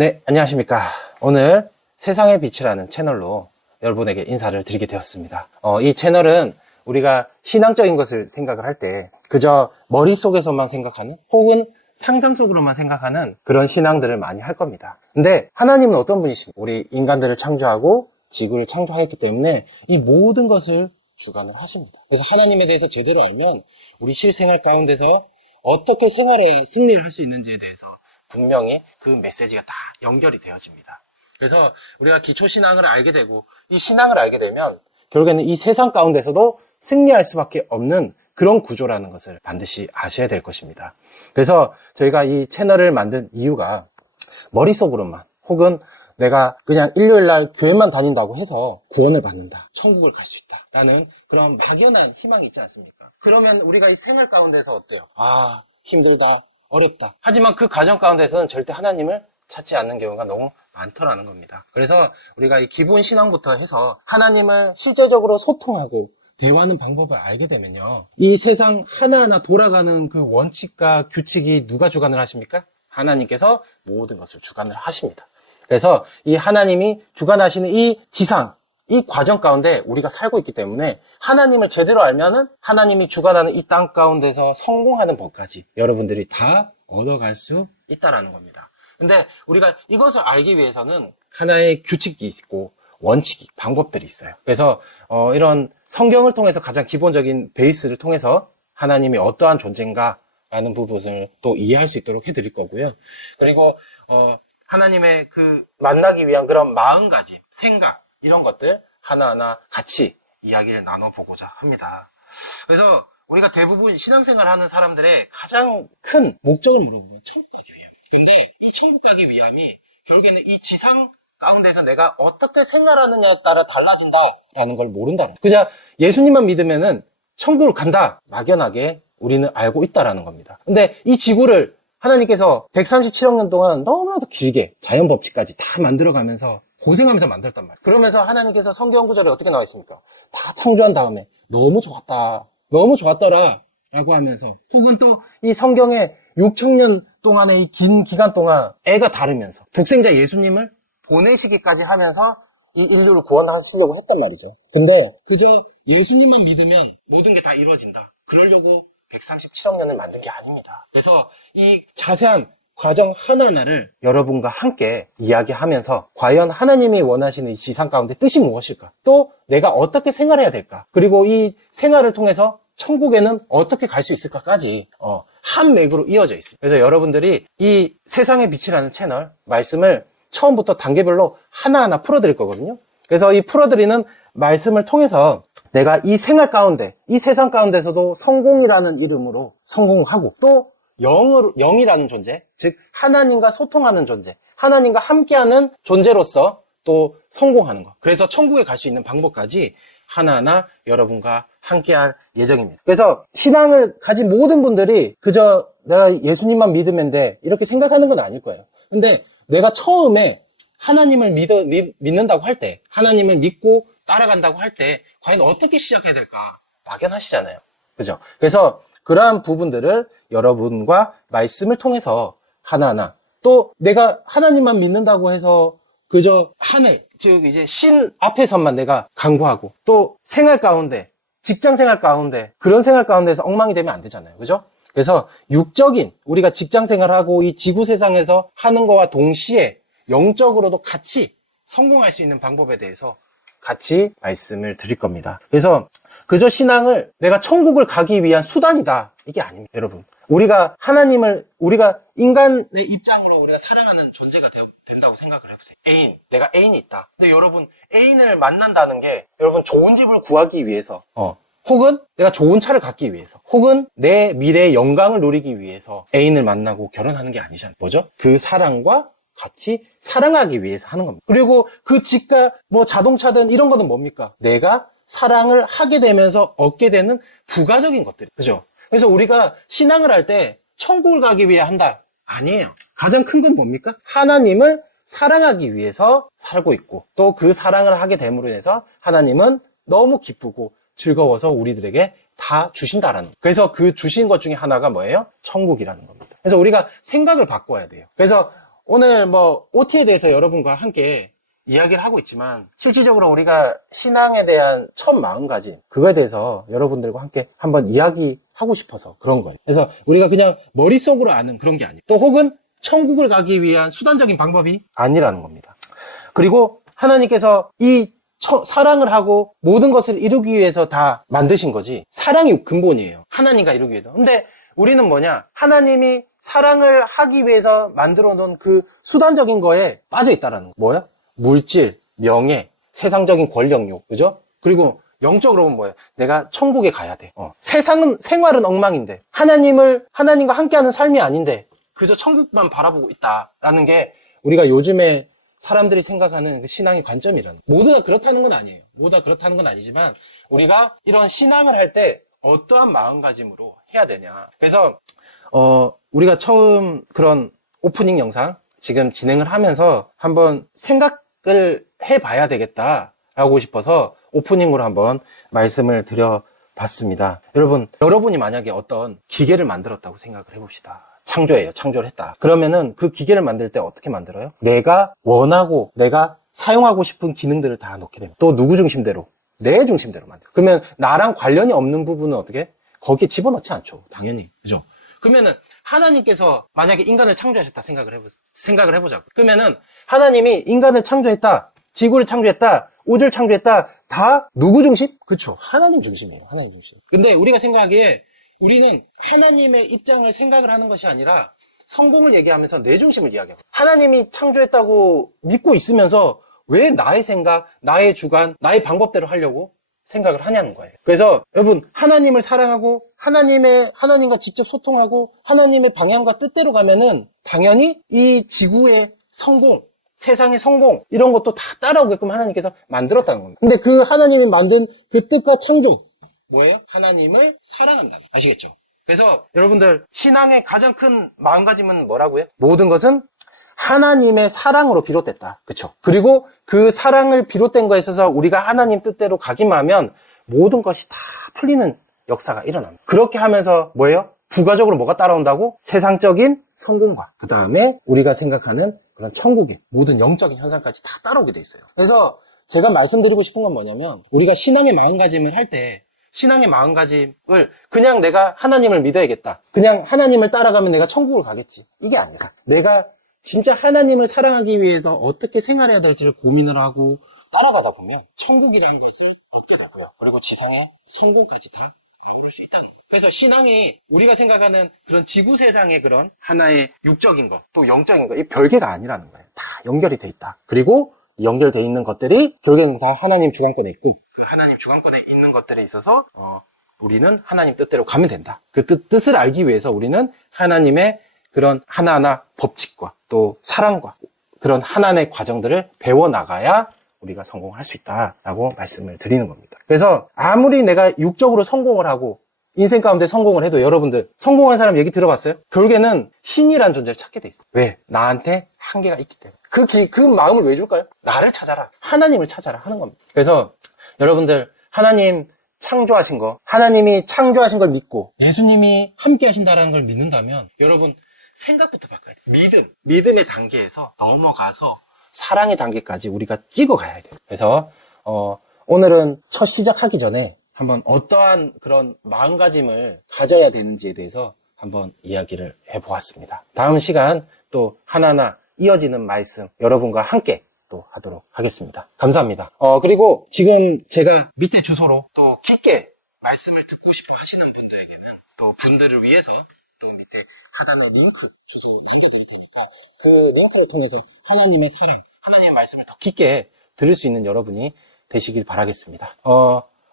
네, 안녕하십니까. 오늘 세상의 빛이라는 채널로 여러분에게 인사를 드리게 되었습니다. 이 채널은 우리가 신앙적인 것을 생각을 할 때 그저 머릿속에서만 생각하는 혹은 상상 속으로만 생각하는 그런 신앙들을 많이 할 겁니다. 근데 하나님은 어떤 분이십니까? 우리 인간들을 창조하고 지구를 창조하였기 때문에 이 모든 것을 주관을 하십니다. 그래서 하나님에 대해서 제대로 알면 우리 실생활 가운데서 어떻게 생활에 승리를 할 수 있는지에 대해서 분명히 그 메시지가 다 연결이 되어집니다. 그래서 우리가 기초신앙을 알게 되고 이 신앙을 알게 되면 결국에는 이 세상 가운데서도 승리할 수밖에 없는 그런 구조라는 것을 반드시 아셔야 될 것입니다. 그래서 저희가 이 채널을 만든 이유가 머릿속으로만 혹은 내가 그냥 일요일날 교회만 다닌다고 해서 구원을 받는다, 천국을 갈 수 있다라는 그런 막연한 희망이 있지 않습니까? 그러면 우리가 이 생활 가운데서 어때요? 힘들다, 어렵다. 하지만 그 과정 가운데서는 절대 하나님을 찾지 않는 경우가 너무 많더라는 겁니다. 그래서 우리가 이 기본 신앙부터 해서 하나님을 실제적으로 소통하고 대화하는 방법을 알게 되면요, 이 세상 하나하나 돌아가는 그 원칙과 규칙이 누가 주관을 하십니까? 하나님께서 모든 것을 주관을 하십니다. 그래서 이 하나님이 주관하시는 이 지상, 이 과정 가운데 우리가 살고 있기 때문에 하나님을 제대로 알면은 하나님이 주관하는 이 땅 가운데서 성공하는 법까지 여러분들이 다 얻어갈 수 있다라는 겁니다. 근데 우리가 이것을 알기 위해서는 하나의 규칙이 있고 원칙이, 방법들이 있어요. 그래서 이런 성경을 통해서 가장 기본적인 베이스를 통해서 하나님이 어떠한 존재인가라는 부분을 또 이해할 수 있도록 해드릴 거고요. 그리고 하나님의 그 만나기 위한 그런 마음가짐, 생각, 이런 것들 하나하나 같이 이야기를 나눠보고자 합니다. 그래서 우리가 대부분 신앙생활 하는 사람들의 가장 큰 목적을 물어보면 천국 가기 위함. 근데 이 천국 가기 위함이 결국에는 이 지상 가운데서 내가 어떻게 생활하느냐에 따라 달라진다라는 걸 모른다는 거예요. 그냥 예수님만 믿으면은 천국을 간다, 막연하게 우리는 알고 있다라는 겁니다. 근데 이 지구를 하나님께서 137억 년 동안 너무나도 길게 자연 법칙까지 다 만들어가면서 고생하면서 만들었단 말이에요. 그러면서 하나님께서 성경 구절에 어떻게 나와 있습니까? 다 창조한 다음에 너무 좋았다, 너무 좋았더라 라고 하면서, 혹은 또 이 성경에 6천년 동안의 이 긴 기간 동안 애가 다르면서 독생자 예수님을 보내시기까지 하면서 이 인류를 구원하시려고 했단 말이죠. 근데 그저 예수님만 믿으면 모든 게 다 이루어진다, 그러려고 137억 년을 만든 게 아닙니다. 그래서 이 자세한 과정 하나하나를 여러분과 함께 이야기하면서 과연 하나님이 원하시는 이 지상 가운데 뜻이 무엇일까? 또 내가 어떻게 생활해야 될까? 그리고 이 생활을 통해서 천국에는 어떻게 갈 수 있을까까지 한 맥으로 이어져 있습니다. 그래서 여러분들이 이 세상의 빛이라는 채널 말씀을 처음부터 단계별로 하나하나 풀어드릴 거거든요. 그래서 이 풀어드리는 말씀을 통해서 내가 이 생활 가운데, 이 세상 가운데서도 성공이라는 이름으로 성공하고, 또 영이라는 존재, 즉 하나님과 소통하는 존재, 하나님과 함께하는 존재로서 또 성공하는 것, 그래서 천국에 갈 수 있는 방법까지 하나하나 여러분과 함께할 예정입니다. 그래서 신앙을 가진 모든 분들이 그저 내가 예수님만 믿으면 돼 이렇게 생각하는 건 아닐 거예요. 근데 내가 처음에 하나님을 믿는다고 할 때, 하나님을 믿고 따라간다고 할 때 과연 어떻게 시작해야 될까 막연하시잖아요. 그죠? 그래서 그러한 부분들을 여러분과 말씀을 통해서 하나하나, 또 내가 하나님만 믿는다고 해서 그저 하늘, 즉 이제 신 앞에서만 내가 간구하고, 또 생활 가운데, 직장 생활 가운데, 그런 생활 가운데서 엉망이 되면 안 되잖아요. 그죠? 그래서 육적인 우리가 직장 생활하고 이 지구 세상에서 하는 거와 동시에 영적으로도 같이 성공할 수 있는 방법에 대해서 같이 말씀을 드릴 겁니다. 그래서 그저 신앙을 내가 천국을 가기 위한 수단이다, 이게 아닙니다. 여러분, 우리가 하나님을, 우리가 인간의 입장으로 우리가 사랑하는 존재가 된다고 생각을 해보세요. 내가 애인이 있다. 근데 여러분, 애인을 만난다는 게 여러분 좋은 집을 구하기 위해서, 혹은 내가 좋은 차를 갖기 위해서, 혹은 내 미래의 영광을 누리기 위해서 애인을 만나고 결혼하는 게 아니잖아요. 뭐죠? 그 사랑과 같이 사랑하기 위해서 하는 겁니다. 그리고 그 집과 뭐 자동차든 이런 거는 뭡니까? 내가 사랑을 하게 되면서 얻게 되는 부가적인 것들이, 그죠? 그래서 우리가 신앙을 할 때 천국을 가기 위해 한다, 아니에요. 가장 큰 건 뭡니까? 하나님을 사랑하기 위해서 살고 있고, 또 그 사랑을 하게 됨으로 인해서 하나님은 너무 기쁘고 즐거워서 우리들에게 다 주신다라는 거예요. 그래서 그 주신 것 중에 하나가 뭐예요? 천국이라는 겁니다. 그래서 우리가 생각을 바꿔야 돼요. 그래서 오늘 뭐 OT에 대해서 여러분과 함께 이야기를 하고 있지만 실질적으로 우리가 신앙에 대한 첫 마음가짐 그거에 대해서 여러분들과 함께 한번 이야기하고 싶어서 그런 거예요. 그래서 우리가 그냥 머릿속으로 아는 그런 게 아니에요. 또 혹은 천국을 가기 위한 수단적인 방법이 아니라는 겁니다. 그리고 하나님께서 이 사랑을 하고 모든 것을 이루기 위해서 다 만드신 거지 사랑이 근본이에요. 하나님과 이루기 위해서. 근데 우리는 뭐냐? 하나님이 사랑을 하기 위해서 만들어 놓은 그 수단적인 거에 빠져 있다라는 거. 뭐야? 물질, 명예, 세상적인 권력욕, 그죠? 그리고 영적으로 보면 뭐예요? 내가 천국에 가야 돼. 생활은 엉망인데, 하나님과 함께하는 삶이 아닌데, 그저 천국만 바라보고 있다라는 게 우리가 요즘에 사람들이 생각하는 그 신앙의 관점이라는 거예요. 모두가 그렇다는 건 아니에요. 모두가 그렇다는 건 아니지만, 우리가 이런 신앙을 할 때 어떠한 마음가짐으로 해야 되냐. 그래서, 우리가 처음 그런 오프닝 영상, 지금 진행을 하면서 한번 생각을 해봐야 되겠다라고 싶어서 오프닝으로 한번 말씀을 드려봤습니다. 여러분이 만약에 어떤 기계를 만들었다고 생각을 해봅시다. 창조를 했다. 그러면은 그 기계를 만들 때 어떻게 만들어요? 내가 원하고 내가 사용하고 싶은 기능들을 다 넣게 됩니다. 또 누구 중심대로? 내 중심대로 만들어. 그러면 나랑 관련이 없는 부분은 어떻게? 거기에 집어넣지 않죠. 당연히. 그죠? 그러면은 하나님께서 만약에 인간을 창조하셨다 생각을 해보자고. 그러면은 하나님이 인간을 창조했다, 지구를 창조했다, 우주를 창조했다, 다 누구 중심? 그쵸. 하나님 중심이에요. 하나님 중심. 근데 우리가 생각하기에 우리는 하나님의 입장을 생각을 하는 것이 아니라 성공을 얘기하면서 내 중심을 이야기하고 하나님이 창조했다고 믿고 있으면서 왜 나의 생각, 나의 주관, 나의 방법대로 하려고 생각을 하냐는 거예요. 그래서 여러분 하나님을 사랑하고 하나님과 직접 소통하고 하나님의 방향과 뜻대로 가면은 당연히 이 지구의 성공, 세상의 성공 이런 것도 다 따라오게끔 하나님께서 만들었다는 겁니다. 근데 그 하나님이 만든 그 뜻과 창조 뭐예요? 하나님을 사랑한다. 아시겠죠? 그래서 여러분들 신앙의 가장 큰 마음가짐은 뭐라고요? 모든 것은 하나님의 사랑으로 비롯됐다. 그쵸? 그리고 그 사랑을 비롯된 거에 있어서 우리가 하나님 뜻대로 가기만 하면 모든 것이 다 풀리는 역사가 일어납니다. 그렇게 하면서 뭐예요? 부가적으로 뭐가 따라온다고? 세상적인 성공과 그 다음에 우리가 생각하는 그런 천국의 모든 영적인 현상까지 다 따라오게 돼 있어요. 그래서 제가 말씀드리고 싶은 건 뭐냐면 우리가 신앙의 마음가짐을 할 때 신앙의 마음가짐을 그냥 내가 하나님을 믿어야겠다. 그냥 하나님을 따라가면 내가 천국을 가겠지. 이게 아니라 내가 진짜 하나님을 사랑하기 위해서 어떻게 생활해야 될지를 고민을 하고 따라가다 보면 천국이라는 것을 얻게 되고요. 그리고 지상의 성공까지 다 아우를 수 있다는 거예요. 그래서 신앙이 우리가 생각하는 그런 지구 세상의 그런 하나의 육적인 것, 또 영적인 것, 이 별개가 아니라는 거예요. 다 연결이 돼 있다. 그리고 연결돼 있는 것들이 결국에는 다 하나님 주관권에 있고 그 하나님 주관권에 있는 것들에 있어서 우리는 하나님 뜻대로 가면 된다. 그 뜻을 알기 위해서 우리는 하나님의 그런 하나하나 법칙과 또 사랑과 그런 하나의 과정들을 배워나가야 우리가 성공할 수 있다라고 말씀을 드리는 겁니다. 그래서 아무리 내가 육적으로 성공을 하고 인생 가운데 성공을 해도 여러분들 성공한 사람 얘기 들어봤어요? 결국에는 신이라는 존재를 찾게 돼 있어요. 왜? 나한테 한계가 있기 때문에. 그 마음을 왜 줄까요? 나를 찾아라. 하나님을 찾아라 하는 겁니다. 그래서 여러분들 하나님 창조하신 거, 하나님이 창조하신 걸 믿고 예수님이 함께 하신다는 걸 믿는다면 여러분 생각부터 바꿔야 돼요. 믿음의 단계에서 넘어가서 사랑의 단계까지 우리가 찍어가야 돼요. 그래서 오늘은 첫 시작하기 전에 한번 어떠한 그런 마음가짐을 가져야 되는지에 대해서 한번 이야기를 해보았습니다. 다음 시간 또 하나하나 이어지는 말씀 여러분과 함께 또 하도록 하겠습니다. 감사합니다. 그리고 지금 제가 밑에 주소로 또 깊게 말씀을 듣고 싶어 하시는 분들에게는 또 분들을 위해서 또 밑에 하단에 링크 주소 남겨드릴 테니까 그 링크를 통해서 하나님의 사랑, 하나님의 말씀을 더 깊게 들을 수 있는 여러분이 되시길 바라겠습니다.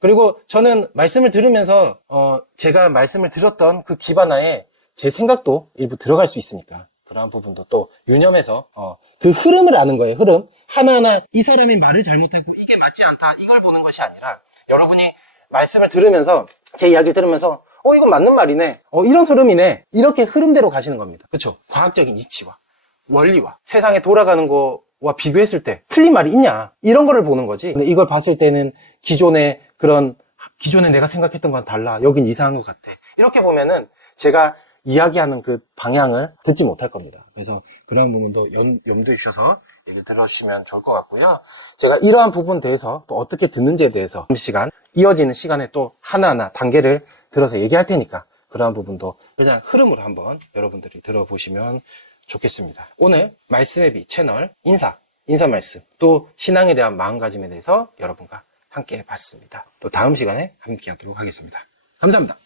그리고 저는 말씀을 들으면서 제가 말씀을 들었던 그 기반하에 제 생각도 일부 들어갈 수 있으니까 그러한 부분도 또 유념해서 그 흐름을 아는 거예요. 흐름. 하나하나 이 사람이 말을 잘못하고 이게 맞지 않다 이걸 보는 것이 아니라 여러분이 말씀을 들으면서 제 이야기를 들으면서 이건 맞는 말이네. 이런 흐름이네. 이렇게 흐름대로 가시는 겁니다. 그렇죠? 과학적인 이치와 원리와 세상에 돌아가는 거와 비교했을 때 틀린 말이 있냐 이런 거를 보는 거지. 근데 이걸 봤을 때는 기존에 내가 생각했던 건 달라. 여긴 이상한 것 같아. 이렇게 보면은 제가 이야기하는 그 방향을 듣지 못할 겁니다. 그래서 그런 부분도 염두에 주셔서 얘기를 들어주시면 좋을 것 같고요. 제가 이러한 부분에 대해서 또 어떻게 듣는지에 대해서 다음 시간, 이어지는 시간에 또 하나하나 단계를 들어서 얘기할 테니까 그러한 부분도 그냥 흐름으로 한번 여러분들이 들어보시면 좋겠습니다. 오늘 말씀의 비 채널 인사 말씀, 또 신앙에 대한 마음가짐에 대해서 여러분과 함께 봤습니다. 또 다음 시간에 함께 하도록 하겠습니다. 감사합니다.